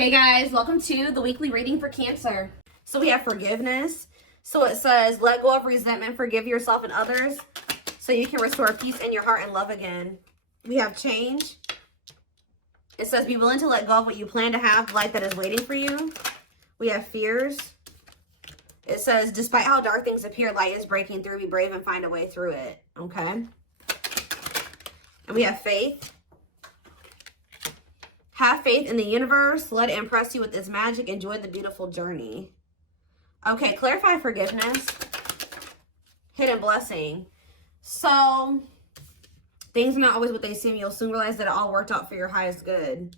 Hey guys, welcome to the weekly reading for Cancer. So we have forgiveness. So it says, let go of resentment, forgive yourself and others so you can restore peace in your heart and love again. We have change. It says, be willing to let go of what you plan to have, life that is waiting for you. We have fears. It says, despite how dark things appear, light is breaking through. Be brave and find a way through it. Okay. And we have faith. Have faith in the universe. Let it impress you with its magic. Enjoy the beautiful journey. Okay, clarify forgiveness. Hidden blessing. So, things are not always what they seem. You'll soon realize that it all worked out for your highest good.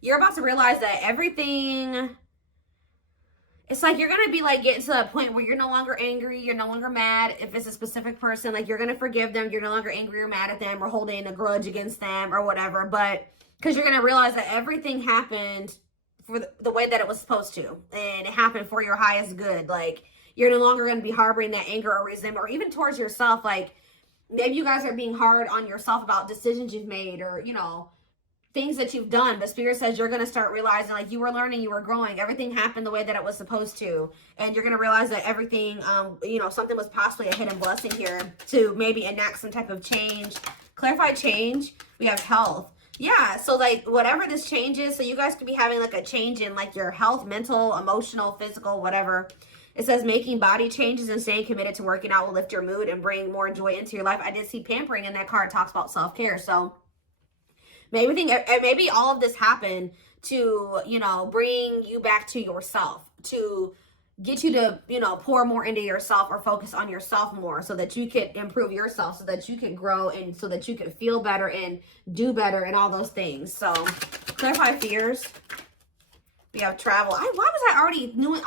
You're about to realize that everything... It's like you're going to be like getting to a point where you're no longer angry. You're no longer mad. If it's a specific person, like you're going to forgive them. You're no longer angry or mad at them or holding a grudge against them or whatever. But because you're going to realize that everything happened for the way that it was supposed to. And it happened for your highest good. Like you're no longer going to be harboring that anger or resentment or even towards yourself. Like maybe you guys are being hard on yourself about decisions you've made or, you know, things that you've done, but Spirit says you're going to start realizing like you were learning, you were growing, everything happened the way that it was supposed to, and you're going to realize that everything, you know, something was possibly a hidden blessing here to maybe enact some type of change. Clarify change. We have health. Yeah, so like whatever this change is, so you guys could be having like a change in like your health, mental, emotional, physical, whatever. It says making body changes and staying committed to working out will lift your mood and bring more joy into your life. I did see pampering in that card. It talks about self-care, so maybe all of this happened to, you know, bring you back to yourself, to get you to, you know, pour more into yourself or focus on yourself more so that you can improve yourself, so that you can grow and so that you can feel better and do better and all those things. So clarify fears. We have travel. Why was I already doing?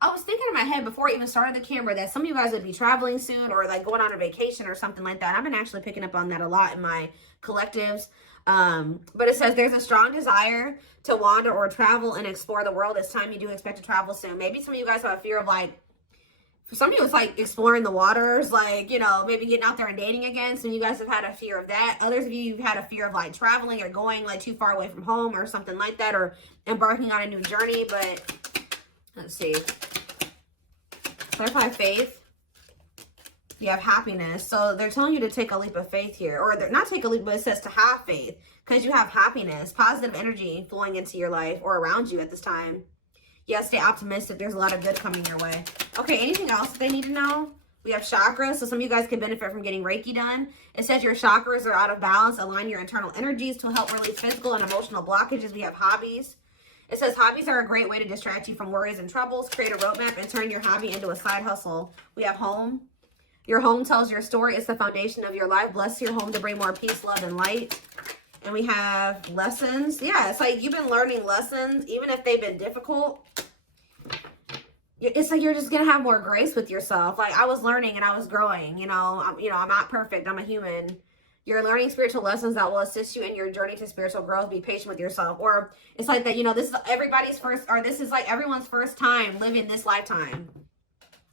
I was thinking in my head before I even started the camera that some of you guys would be traveling soon or like going on a vacation or something like that. And I've been actually picking up on that a lot in my collectives. But it says there's a strong desire to wander or travel and explore the world. It's time you do expect to travel soon. Maybe some of you guys have a fear of like, for some of you it's like exploring the waters, like, you know, maybe getting out there and dating again. Some of you guys have had a fear of that. Others of you have had a fear of like traveling or going like too far away from home or something like that, or embarking on a new journey. But let's see. Clarify faith. You have happiness. So they're telling you to take a leap of faith here, or they're not take a leap, but it says to have faith because you have happiness, positive energy flowing into your life or around you at this time. Yeah, stay optimistic. There's a lot of good coming your way. Okay, anything else that they need to know? We have chakras. So some of you guys can benefit from getting Reiki done. It says your chakras are out of balance. Align your internal energies to help release physical and emotional blockages. We have hobbies. It says hobbies are a great way to distract you from worries and troubles. Create a roadmap and turn your hobby into a side hustle. We have home. Your home tells your story. It's the foundation of your life. Bless your home to bring more peace, love, and light. And we have lessons. Yeah, it's like you've been learning lessons, even if they've been difficult. It's like you're just going to have more grace with yourself. Like I was learning and I was growing. You know, I'm not perfect. I'm a human. You're learning spiritual lessons that will assist you in your journey to spiritual growth. Be patient with yourself. Or it's like that, you know, this is everybody's first, or this is like everyone's first time living this lifetime.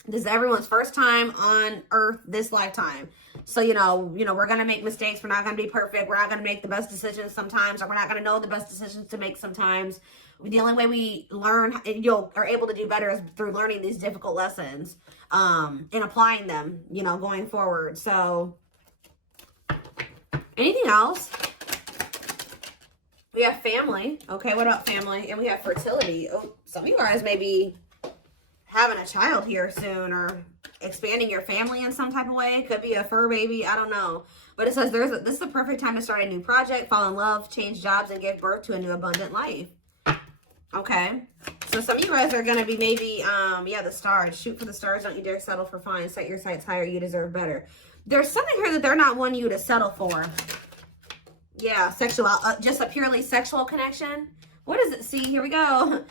This is everyone's first time on earth this lifetime. So, you know, we're going to make mistakes. We're not going to be perfect. We're not going to make the best decisions sometimes, or we're not going to know the best decisions to make sometimes. The only way we learn and are able to do better is through learning these difficult lessons and applying them, you know, going forward. So anything else? We have family. Okay, what about family? And we have fertility. Oh, some of you guys may be having a child here soon or expanding your family in some type of way. It could be a fur baby. I don't know. But it says this is the perfect time to start a new project, fall in love, change jobs, and give birth to a new abundant life. Okay. So some of you guys are going to be maybe, yeah, the stars. Shoot for the stars. Don't you dare settle for fine. Set your sights higher. You deserve better. There's something here that they're not wanting you to settle for. Yeah, sexual, just a purely sexual connection. What does it see? Here we go.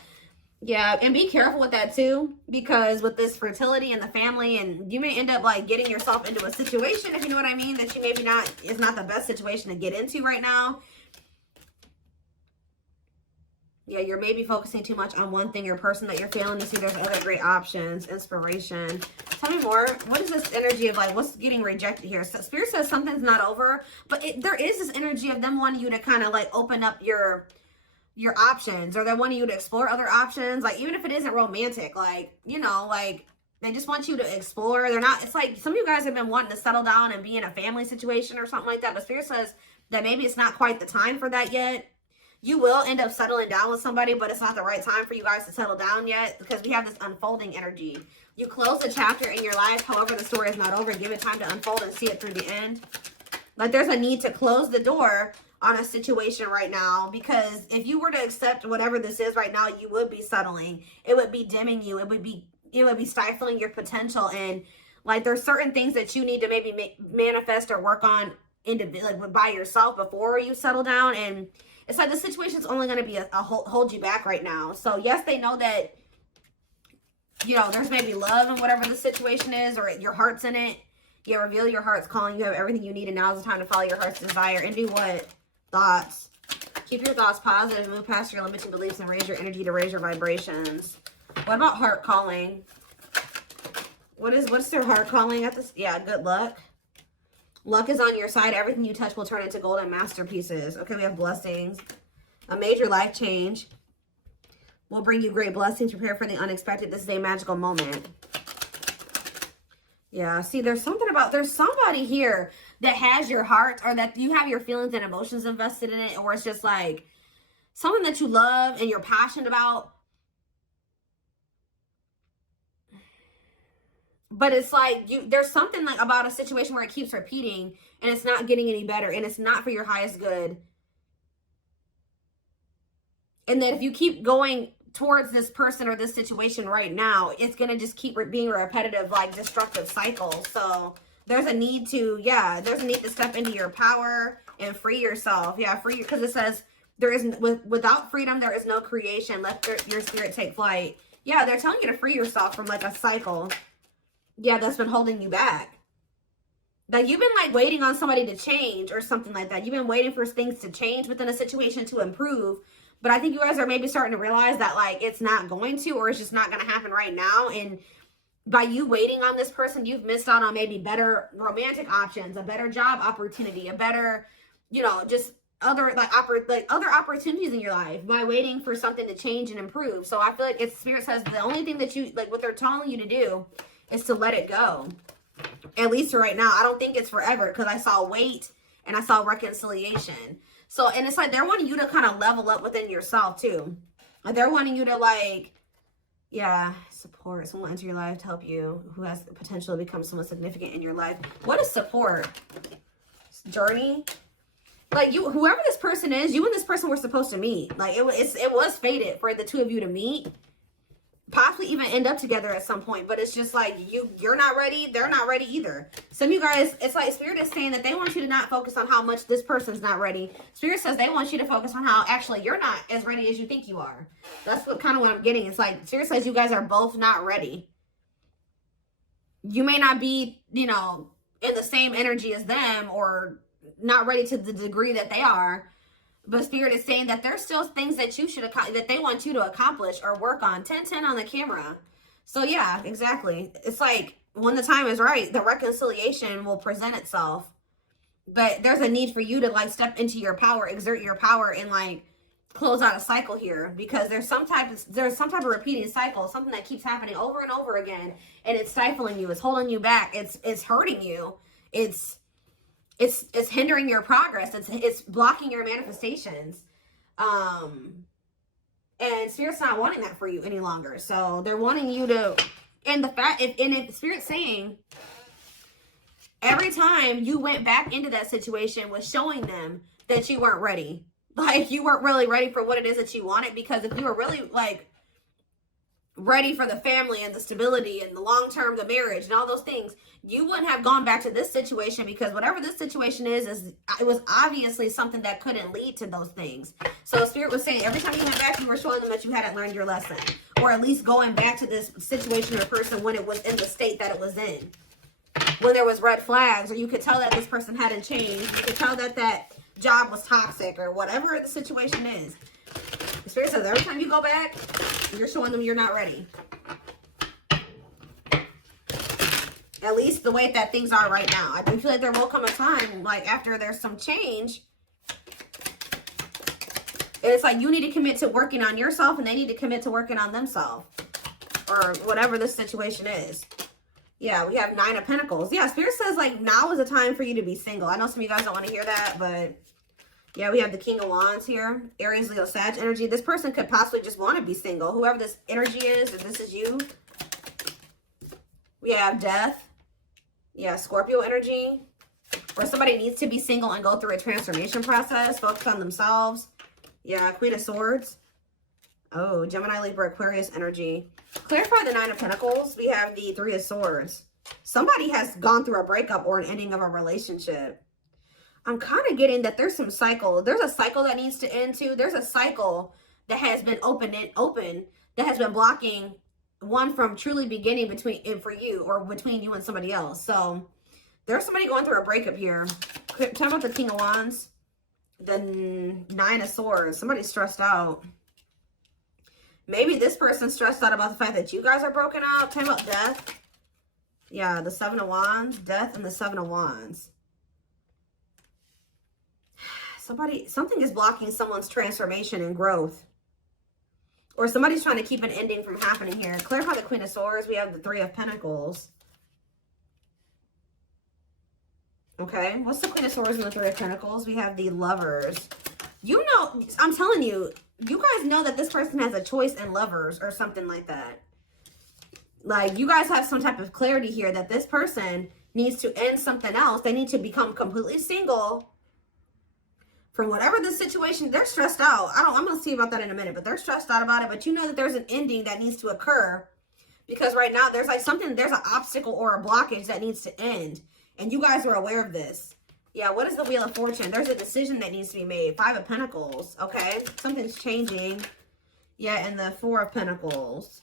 Yeah, and be careful with that too, because with this fertility and the family, and you may end up like getting yourself into a situation, if you know what I mean, that you maybe is not the best situation to get into right now. Yeah, you're maybe focusing too much on one thing or person that you're failing to see. There's other great options. Inspiration. Tell me more. What is this energy of like, what's getting rejected here? So Spirit says something's not over, but there is this energy of them wanting you to kind of like open up your your options, or they're wanting you to explore other options. Like, even if it isn't romantic, like, you know, like, they just want you to explore. They're not, it's like some of you guys have been wanting to settle down and be in a family situation or something like that. But Spirit says that maybe it's not quite the time for that yet. You will end up settling down with somebody, but it's not the right time for you guys to settle down yet, because we have this unfolding energy. You close a chapter in your life. However, the story is not over. Give it time to unfold and see it through the end. Like, there's a need to close the door on a situation right now, because if you were to accept whatever this is right now, you would be settling. It would be dimming you. It would be stifling your potential. And like, there's certain things that you need to maybe manifest or work on like by yourself before you settle down. And it's like the situation's only going to be a hold you back right now. So yes, they know that, you know, there's maybe love in whatever the situation is, or your heart's in it. Yeah, reveal your heart's calling. You have everything you need, and now is the time to follow your heart's desire. And do what? Thoughts. Keep your thoughts positive, move past your limiting beliefs, and raise your energy to raise your vibrations. What about heart calling? What's their heart calling at this? Yeah, good luck. Luck is on your side. Everything you touch will turn into golden masterpieces. Okay, we have blessings. A major life change will bring you great blessings. Prepare for the unexpected. This is a magical moment. Yeah, see, there's somebody here that has your heart, or that you have your feelings and emotions invested in it, or it's just like something that you love and you're passionate about. But it's like there's something like about a situation where it keeps repeating and it's not getting any better, and it's not for your highest good. And that if you keep going towards this person or this situation right now, it's going to just keep being a repetitive, like, destructive cycle. So there's a need to, there's a need to step into your power and free yourself. Yeah, free, because it says without freedom, there is no creation. Let your spirit take flight. Yeah, they're telling you to free yourself from like a cycle. Yeah, that's been holding you back. Like, you've been like waiting on somebody to change or something like that. You've been waiting for things to change within a situation to improve. But I think you guys are maybe starting to realize that, like, it's not going to, or it's just not going to happen right now. And by you waiting on this person, you've missed out on maybe better romantic options, a better job opportunity, a better, you know, just other other opportunities in your life by waiting for something to change and improve. So I feel like it's Spirit says the only thing that you, like, what they're telling you to do is to let it go. At least for right now. I don't think it's forever, because I saw wait and I saw reconciliation. So, and it's like they're wanting you to kind of level up within yourself too. Like, they're wanting you to, like, support someone into your life to help you who has the potential to become someone significant in your life. What is support? Journey? Like, whoever this person is, you and this person were supposed to meet. Like, it was fated for the two of you to meet. Possibly even end up together at some point, but it's just like you're not ready, they're not ready either. Some of you guys, it's like Spirit is saying that they want you to not focus on how much this person's not ready. Spirit says they want you to focus on how actually you're not as ready as you think you are. That's what I'm getting. It's like Spirit says you guys are both not ready. You may not be, you know, in the same energy as them, or not ready to the degree that they are. But Spirit is saying that there's still things that you should that they want you to accomplish or work on. 10-10 on the camera. So yeah, exactly. It's like when the time is right, the reconciliation will present itself. But there's a need for you to, like, step into your power, exert your power, and, like, close out a cycle here, because there's some type of repeating cycle, something that keeps happening over and over again, and it's stifling you, it's holding you back, it's hurting you, it's hindering your progress. It's blocking your manifestations. And Spirit's not wanting that for you any longer. So they're wanting you to, and if Spirit's saying every time you went back into that situation was showing them that you weren't ready. Like, you weren't really ready for what it is that you wanted, because if you were really, like, ready for the family and the stability and the long-term, the marriage and all those things, you wouldn't have gone back to this situation, because whatever this situation is it was obviously something that couldn't lead to those things. So Spirit was saying every time you went back, you were showing them that you hadn't learned your lesson, or at least going back to this situation or person when it was in the state that it was in, when there was red flags, or you could tell that this person hadn't changed, you could tell that that job was toxic, or whatever the situation is. The Spirit says every time you go back, you're showing them you're not ready. At least the way that things are right now. I do feel like there will come a time, like, after there's some change, And it's like you need to commit to working on yourself and they need to commit to working on themselves. Or whatever this situation is. Yeah, we have 9 of Pentacles. Yeah, Spirit says like now is the time for you to be single. I know some of you guys don't want to hear that, but yeah, we have the King of Wands here. Aries, Leo, Sag energy. This person could possibly just want to be single. Whoever this energy is, if this is you. We have Death. Yeah, Scorpio energy. Or somebody needs to be single and go through a transformation process. Focus on themselves. Yeah, Queen of Swords. Oh, Gemini, Libra, Aquarius energy. Clarify the 9 of Pentacles. We have the 3 of Swords. Somebody has gone through a breakup or an ending of a relationship. I'm kind of getting that there's some cycle. There's a cycle that needs to end too. There's a cycle that has been open that has been blocking one from truly beginning for you or between you and somebody else. So there's somebody going through a breakup here. Talk about the King of Wands. The 9 of Swords. Somebody's stressed out. Maybe this person's stressed out about the fact that you guys are broken up. Talk about Death. Yeah, the 7 of Wands. Death and the 7 of Wands. Something is blocking someone's transformation and growth. Or somebody's trying to keep an ending from happening here. Clarify the Queen of Swords. We have the 3 of Pentacles. Okay, what's the Queen of Swords and the 3 of Pentacles? We have the Lovers. You know, I'm telling you, you guys know that this person has a choice in Lovers or something like that. Like, you guys have some type of clarity here that this person needs to end something else. They need to become completely single from whatever the situation. They're stressed out. I'm going to see about that in a minute, but they're stressed out about it. But you know that there's an ending that needs to occur because right now there's like there's an obstacle or a blockage that needs to end. And you guys are aware of this. Yeah, what is the Wheel of Fortune? There's a decision that needs to be made. 5 of Pentacles, okay? Something's changing. Yeah, and the 4 of Pentacles.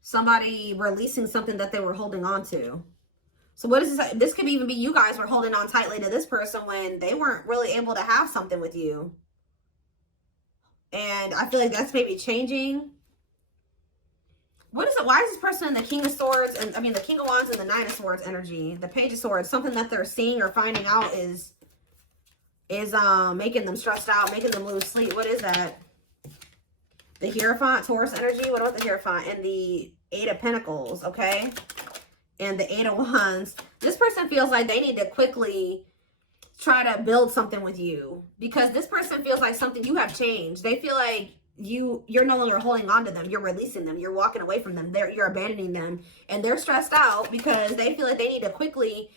Somebody releasing something that they were holding on to. So what is this? This could even be you guys were holding on tightly to this person when they weren't really able to have something with you. And I feel like that's maybe changing. What is it? Why is this person in the King of Swords and the King of Wands and the 9 of Swords energy? The Page of Swords, something that they're seeing or finding out is making them stressed out, making them lose sleep. What is that? The Hierophant, Taurus energy. What about the Hierophant? And the 8 of Pentacles, okay? And the 8 of Wands. This person feels like they need to quickly try to build something with you because this person feels like you have changed. They feel like you're no longer holding on to them. You're releasing them. You're walking away from them. You're abandoning them. And they're stressed out because they feel like they need to quickly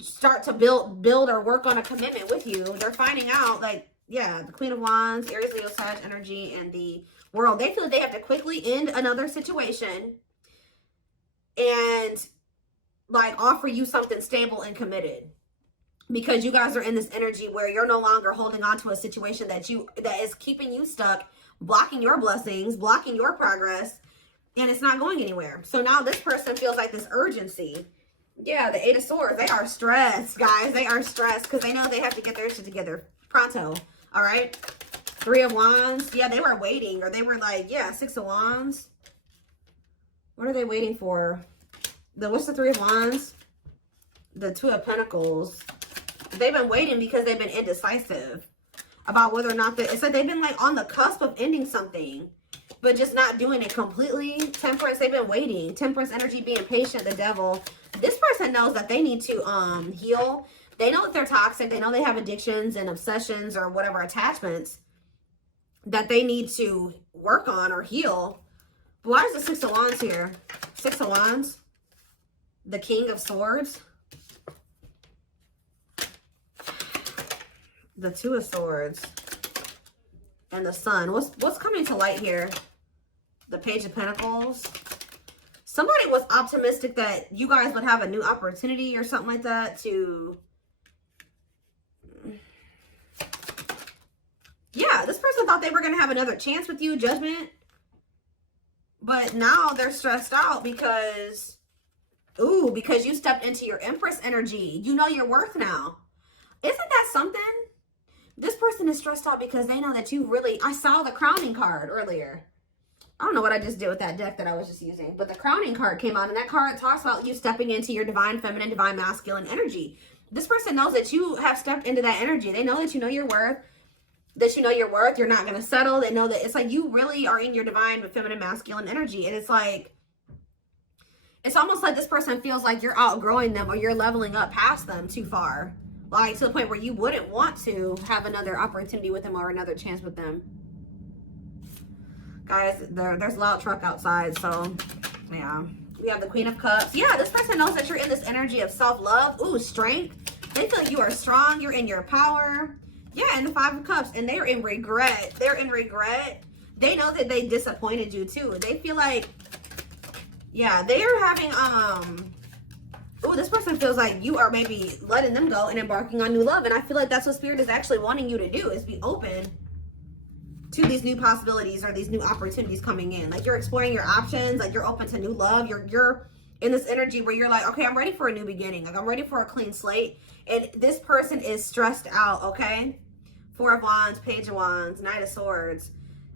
start to build or work on a commitment with you. They're finding out like, yeah, the Queen of Wands, Aries, Leo, Sag energy, and the World. They feel like they have to quickly end another situation and like offer you something stable and committed. Because you guys are in this energy where you're no longer holding on to a situation that is keeping you stuck, blocking your blessings, blocking your progress, and it's not going anywhere. So now this person feels like this urgency. Yeah, the 8 of Swords. They are stressed, guys. They are stressed because they know they have to get their shit together pronto. All right. 3 of Wands. Yeah, they were waiting, or they were like, yeah, 6 of Wands. What are they waiting for? What's the 3 of Wands? The 2 of Pentacles. They've been waiting because they've been indecisive about whether or not it's like they've been like on the cusp of ending something, but just not doing it completely. Temperance, they've been waiting. Temperance energy, being patient, the Devil. This person knows that they need to heal. They know that they're toxic. They know they have addictions and obsessions or whatever attachments that they need to work on or heal. But why is the 6 of Wands here? 6 of Wands. The King of Swords. The 2 of Swords. And the Sun. What's coming to light here? The Page of Pentacles. Somebody was optimistic that you guys would have a new opportunity or something like that to... Yeah, this person thought they were going to have another chance with you, Judgment. But now they're stressed out because... Ooh, because you stepped into your Empress energy. You know your worth now. Isn't that something? This person is stressed out because they know that you really... I saw the Crowning card earlier. I don't know what I just did with that deck that I was just using. But the Crowning card came out. And that card talks about you stepping into your divine feminine, divine masculine energy. This person knows that you have stepped into that energy. They know that you know your worth. That you know your worth. You're not going to settle. They know that it's like you really are in your divine feminine masculine energy. And it's like, it's almost like this person feels like you're outgrowing them or you're leveling up past them too far. Like to the point where you wouldn't want to have another opportunity with them or another chance with them. Guys, there's a loud truck outside. So, yeah. We have the Queen of Cups. Yeah, this person knows that you're in this energy of self-love. Ooh, strength. They feel like you are strong. You're in your power. Yeah, and the Five of Cups. And they're in regret. They're in regret. They know that they disappointed you too. They feel like, yeah, they are having, ooh, this person feels like you are maybe letting them go and embarking on new love. And I feel like that's what Spirit is actually wanting you to do, is be open to these new possibilities or these new opportunities coming in. Like you're exploring your options, like you're open to new love. You're in this energy where you're like, okay, I'm ready for a new beginning. Like I'm ready for a clean slate. And this person is stressed out, okay? Four of Wands, Page of Wands, Knight of Swords.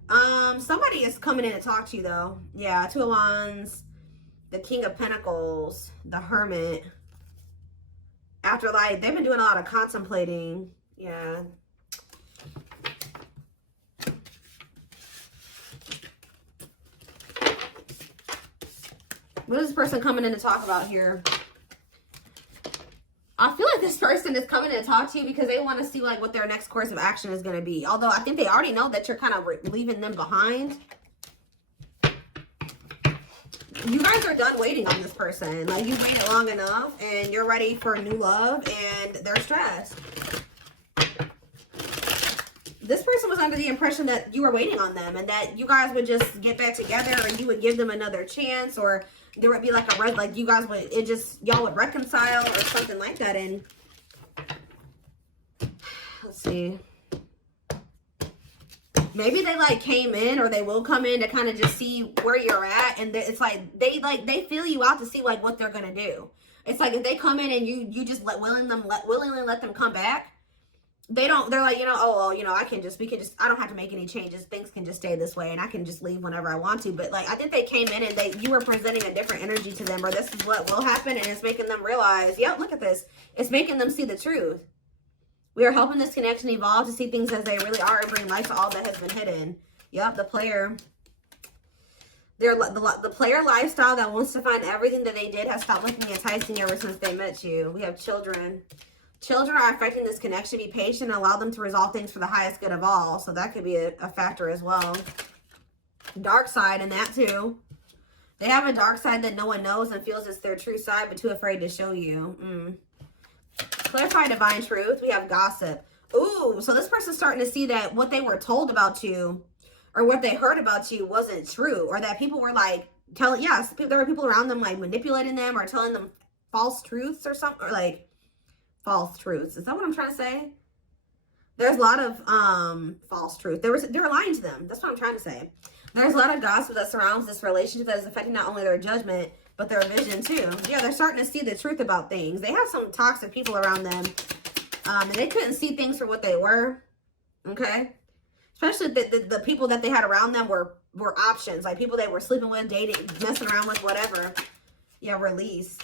Somebody is coming in to talk to you though. Yeah, Two of Wands, the King of Pentacles, the Hermit. After like, they've been doing a lot of contemplating. Yeah. What is this person coming in to talk about here? I feel like this person is coming in to talk to you because they want to see like what their next course of action is going to be. Although I think they already know that you're kind of leaving them behind. You guys are done waiting on this person. Like you waited long enough and you're ready for new love and they're stressed. This person was under the impression that you were waiting on them and that you guys would just get back together or you would give them another chance, or there would be like a like you guys would, it just, y'all would reconcile or something like that. And let's see, maybe they like came in or they will come in to kind of just see where you're at. And it's like they feel you out to see like what they're gonna do. It's like if they come in and you just willingly let them come back, they're like, you know, oh, well, you know, I don't have to make any changes. Things can just stay this way and I can just leave whenever I want to. But like, I think they came in and you were presenting a different energy to them, or this is what will happen. And it's making them realize, yep, look at this. It's making them see the truth. We are helping this connection evolve to see things as they really are and bring light to all that has been hidden. Yep, the player. The player lifestyle that wants to find everything that they did has stopped looking enticing ever since they met you. We have children. Children are affecting this connection. Be patient and allow them to resolve things for the highest good of all. So that could be a factor as well. Dark side in that too. They have a dark side that no one knows and feels it's their true side, but too afraid to show you. Clarify divine truth. We have gossip. Ooh, so this person's starting to see that what they were told about you or what they heard about you wasn't true, or that people were like telling, yes, there were people around them like manipulating them or telling them false truths or something, or like false truths. Is that what I'm trying to say? There's a lot of false truth. They were lying to them. That's what I'm trying to say. There's a lot of gossip that surrounds this relationship that is affecting not only their judgment, but their vision too. Yeah, they're starting to see the truth about things. They have some toxic people around them. And they couldn't see things for what they were. Okay? Especially the people that they had around them were options. Like people they were sleeping with, dating, messing around with, whatever. Yeah, release.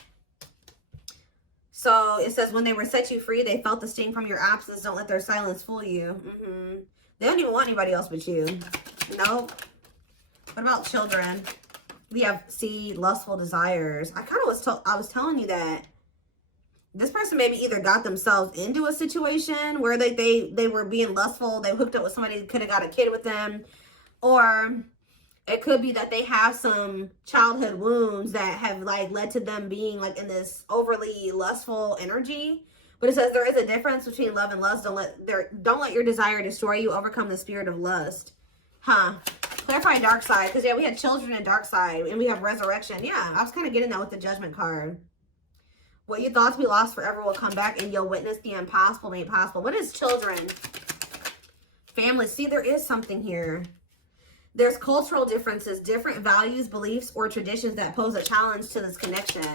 So it says, when they were set you free, they felt the sting from your absence. Don't let their silence fool you. They don't even want anybody else but you. Nope. What about children? We have C, lustful desires. I kind of was telling you that this person maybe either got themselves into a situation where they were being lustful. They hooked up with somebody that could have got a kid with them. Or it could be that they have some childhood wounds that have like led to them being like in this overly lustful energy. But it says there is a difference between love and lust. Don't let your desire destroy you. Overcome the spirit of lust. Clarify dark side. Because yeah, we had children and dark side. And we have resurrection. Yeah, I was kind of getting that with the judgment card. What you thought to be lost forever will come back, and you'll witness the impossible made possible. What is children? Family. See, there is something here. There's cultural differences, different values, beliefs, or traditions that pose a challenge to this connection.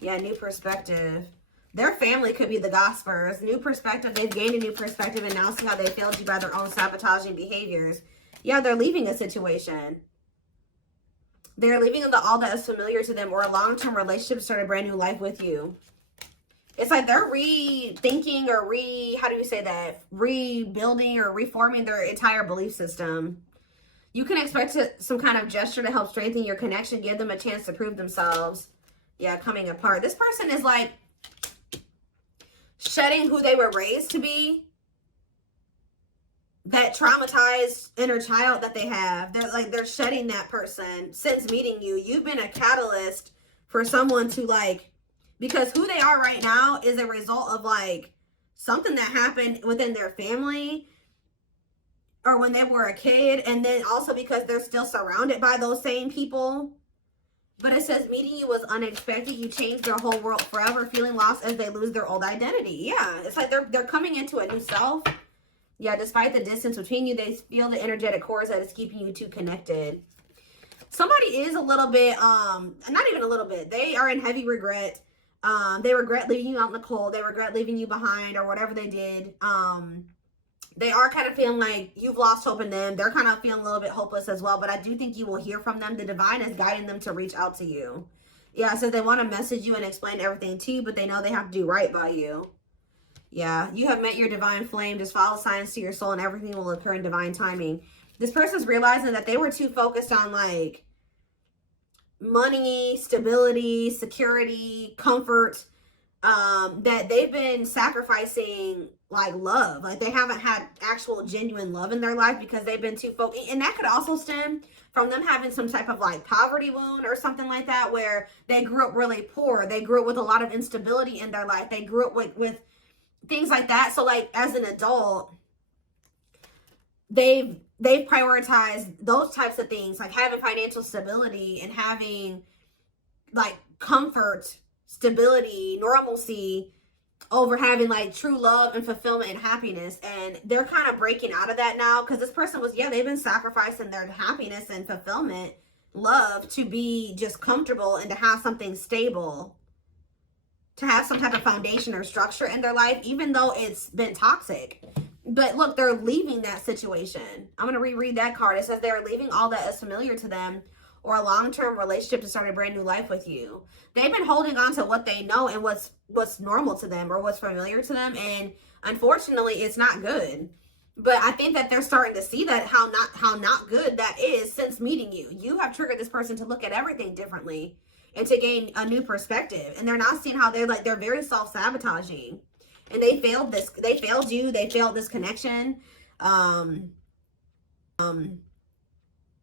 Yeah, new perspective. Their family could be the gossipers. New perspective. They've gained a new perspective and now see how they failed you by their own sabotaging behaviors. Yeah, they're leaving a situation. They're leaving all that is familiar to them, or a long-term relationship to start a brand new life with you. It's like they're rethinking or how do you say that? Rebuilding or reforming their entire belief system. You can expect some kind of gesture to help strengthen your connection, give them a chance to prove themselves. Yeah, coming apart. This person is like shedding who they were raised to be. That traumatized inner child that they have. They're shedding that person since meeting you. You've been a catalyst for someone to like, because who they are right now is a result of like something that happened within their family or when they were a kid. And then also because they're still surrounded by those same people. But it says meeting you was unexpected. You changed their whole world forever, feeling lost as they lose their old identity. Yeah, it's like they're coming into a new self. Yeah, despite the distance between you, they feel the energetic cords that is keeping you two connected. Somebody is a little bit, not even a little bit. They are in heavy regret. They regret leaving you out in the cold. They regret leaving you behind or whatever they did. They are kind of feeling like you've lost hope in them. They're kind of feeling a little bit hopeless as well. But I do think you will hear from them. The divine is guiding them to reach out to you. Yeah, so they want to message you and explain everything to you, but they know they have to do right by you. Yeah, you have met your divine flame. Just follow signs to your soul and everything will occur in divine timing. This person's realizing that they were too focused on like money, stability, security, comfort, that they've been sacrificing like love. Like they haven't had actual genuine love in their life because they've been too focused. And that could also stem from them having some type of like poverty wound or something like that, where they grew up really poor. They grew up with a lot of instability in their life. They grew up with things like that. So like as an adult, they've prioritized those types of things, like having financial stability and having like comfort, stability, normalcy over having like true love and fulfillment and happiness. And they're kind of breaking out of that now because this person was, yeah, they've been sacrificing their happiness and fulfillment, love, to be just comfortable and to have something stable, to have some type of foundation or structure in their life, even though it's been toxic. But look, they're leaving that situation. I'm going to reread that card. It says they're leaving all that is familiar to them or a long-term relationship to start a brand new life with you. They've been holding on to what they know and what's normal to them or what's familiar to them. And unfortunately, it's not good. But I think that they're starting to see that how not good that is since meeting you. You have triggered this person to look at everything differently and to gain a new perspective. And they're not seeing how they're very self-sabotaging. And they failed you. They failed this connection.